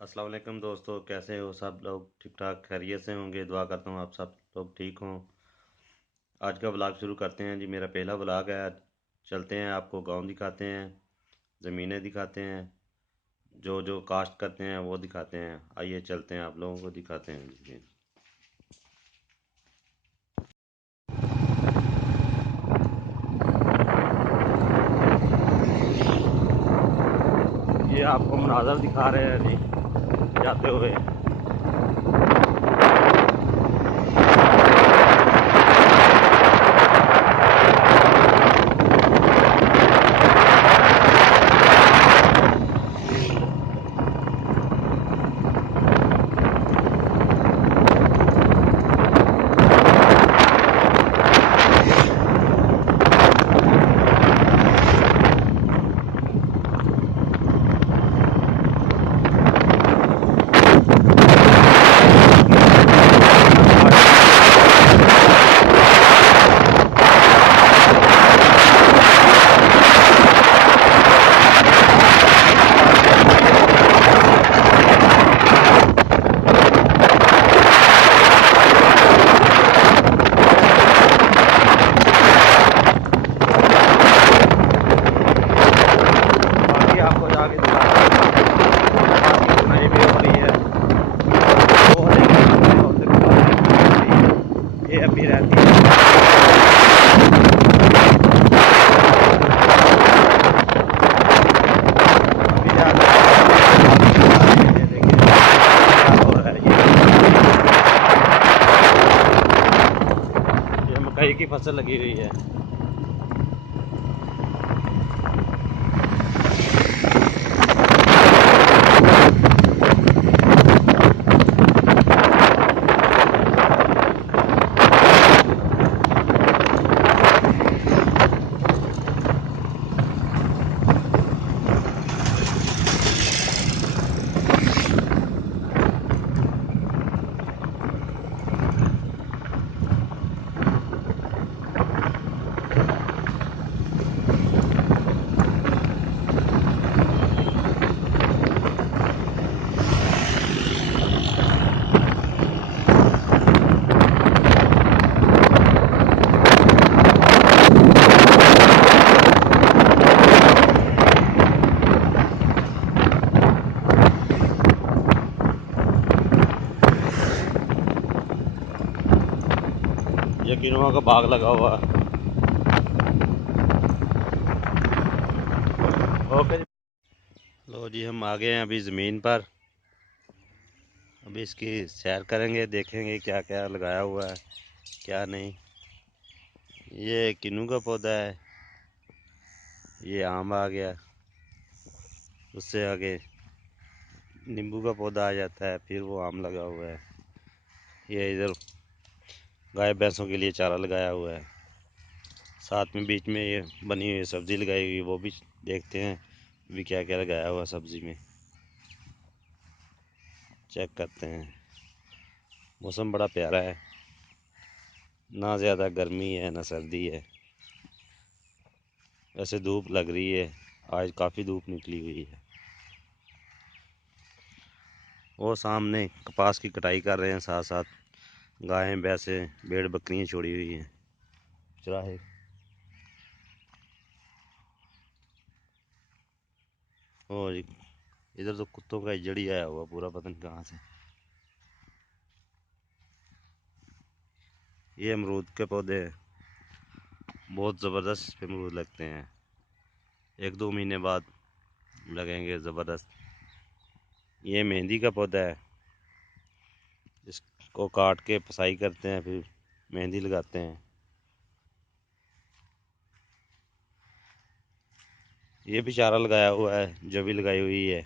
अस्सलाम वालेकुम दोस्तों, कैसे हो सब लोग? ठीक ठाक खैरियत से होंगे। दुआ करता हूँ आप सब लोग ठीक हों। आज का व्लॉग शुरू करते हैं जी। मेरा पहला व्लॉग है आज। चलते हैं, आपको गांव दिखाते हैं, ज़मीनें दिखाते हैं, जो जो काश्त करते हैं वो दिखाते हैं। आइए चलते हैं, आप लोगों को दिखाते हैं ज़मीन। ये आपको मनाज़र दिखा रहे हैं जी जाते हुए। बाकी आपको जाके दिखाते हैं। बाकी सुनाई भी हो रही है। वो ये अभी रहती है। अभी जाते हैं, ये देखिए क्या हो रहा है। ये मकई की फसल लगी हुई है। ये किनुआ का बाग लगा हुआ है। ओके जी। लो जी, हम आ गए हैं अभी ज़मीन पर। अभी इसकी सैर करेंगे, देखेंगे क्या क्या लगाया हुआ है क्या नहीं। ये किन्नू का पौधा है, ये आम आ गया, उससे आगे नींबू का पौधा आ जाता है, फिर वो आम लगा हुआ है। ये इधर गाय भैंसों के लिए चारा लगाया हुआ है। साथ में बीच में ये बनी हुई सब्ज़ी लगाई हुई है, वो भी देखते हैं अभी क्या क्या लगाया हुआ सब्ज़ी में। चेक करते हैं। मौसम बड़ा प्यारा है, ना ज़्यादा गर्मी है ना सर्दी है। वैसे धूप लग रही है, आज काफ़ी धूप निकली हुई है। वो सामने कपास की कटाई कर रहे हैं, साथ साथ गायें भैंसें भेड़ बकरियां छोड़ी हुई हैं चराहे। और इधर तो कुत्तों का जड़ी आया हुआ पूरा, पता नहीं कहाँ से। ये अमरूद के पौधे हैं, बहुत ज़बरदस्त इस पे अमरूद लगते हैं। 1-2 महीने बाद लगेंगे ज़बरदस्त। ये मेहंदी का पौधा है, इसको काट के पसाई करते हैं, फिर मेहंदी लगाते हैं। ये भी चारा लगाया हुआ है, जो भी लगाई हुई है।